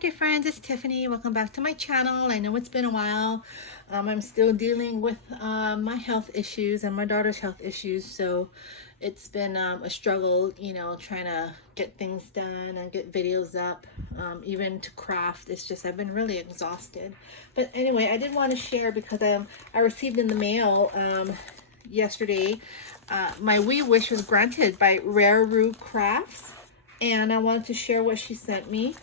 crafty friends, it's Tiffany. Welcome back to my channel. I know it's been a while. I'm still dealing with my health issues and my daughter's health issues, so it's been a struggle, you know, trying to get things done and get videos up, even to craft. It's just I've been really exhausted. But anyway, I did want to share because I received in the mail yesterday. My wee wish was granted by RareRoo Crafts, and I wanted to share what she sent me.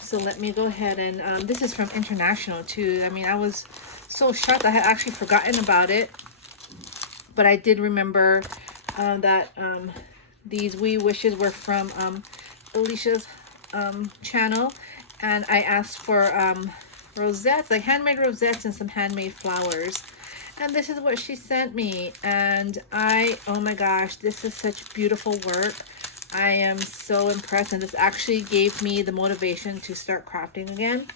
So let me go ahead and this is from International too. I mean, I was so shocked. I had actually forgotten about it, but I did remember that these wee wishes were from Alicia's channel, and I asked for rosettes, like handmade rosettes and some handmade flowers. And this is what she sent me, and oh my gosh, this is such beautiful work. I am so impressed, and this actually gave me the motivation to start crafting again.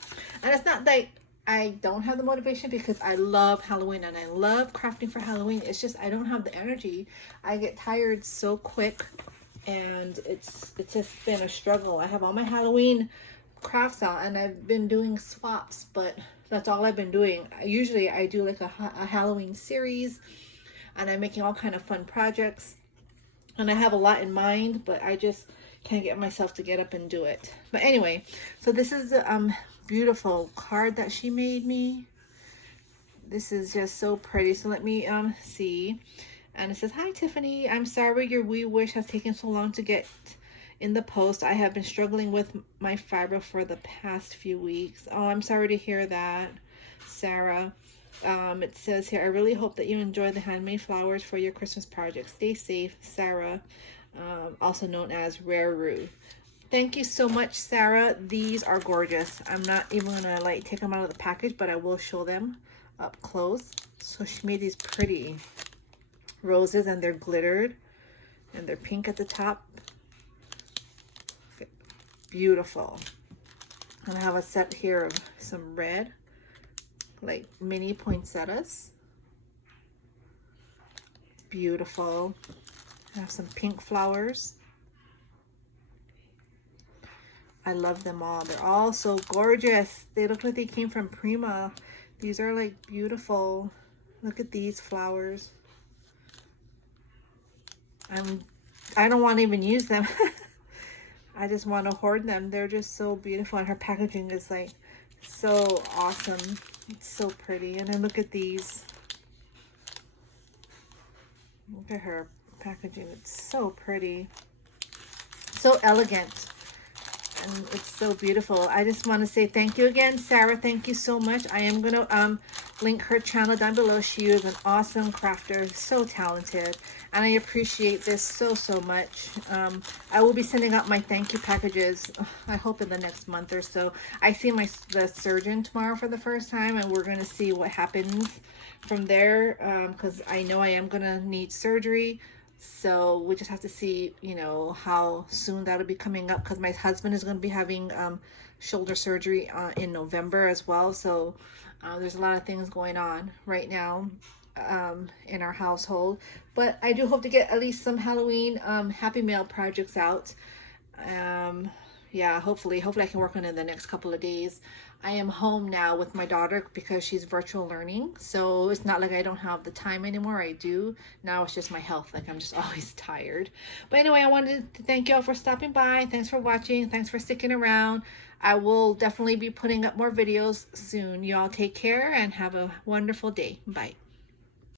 And it's not like I don't have the motivation, because I love Halloween and I love crafting for Halloween. It's just I don't have the energy. I get tired so quick, and it's just been a struggle. I have all my Halloween crafts out, and I've been doing swaps, but that's all I've been doing. Usually I do like a Halloween series, and I'm making all kind of fun projects. And I have a lot in mind, but I just can't get myself to get up and do it. But anyway, so this is the beautiful card that she made me. This is just so pretty. So let me see. And it says, "Hi Tiffany, I'm sorry your wee wish has taken so long to get in the post. I have been struggling with my fibro for the past few weeks." Oh, I'm sorry to hear that, Sarah. It says here, "I really hope that you enjoy the handmade flowers for your Christmas project. Stay safe, Sarah," also known as RareRoo. Thank you so much, Sarah. These are gorgeous. I'm not even gonna like take them out of the package, but I will show them up close. So she made these pretty roses, and they're glittered, and they're pink at the top. Beautiful. And I have a set here of some red, like mini poinsettias. Beautiful. I have some pink flowers. I love them all. They're all so gorgeous. They look like they came from Prima. These are like beautiful. Look at these flowers. I don't want to even use them. I just want to hoard them. They're just so beautiful, and her packaging is like so awesome. It's so pretty. And then look at these. Look at her packaging. It's so pretty, so elegant, and it's so beautiful. I just want to say thank you again, Sarah. Thank you so much. I am gonna link her channel down below. She is an awesome crafter, so talented, and I appreciate this so much. I will be sending out my thank you packages, I hope in the next month or so. I see the surgeon tomorrow for the first time, and we're going to see what happens from there, because I know I am going to need surgery. So we just have to see, you know, how soon that'll be coming up, because my husband is going to be having shoulder surgery in November as well. So there's a lot of things going on right now in our household, but I do hope to get at least some Halloween Happy Mail projects out. Yeah, hopefully I can work on it in the next couple of days. I am home now with my daughter because she's virtual learning, so it's not like I don't have the time anymore. I do. Now it's just my health, like I'm just always tired. But anyway, I wanted to thank you all for stopping by. Thanks for watching. Thanks for sticking around. I will definitely be putting up more videos soon. You all take care and have a wonderful day. Bye.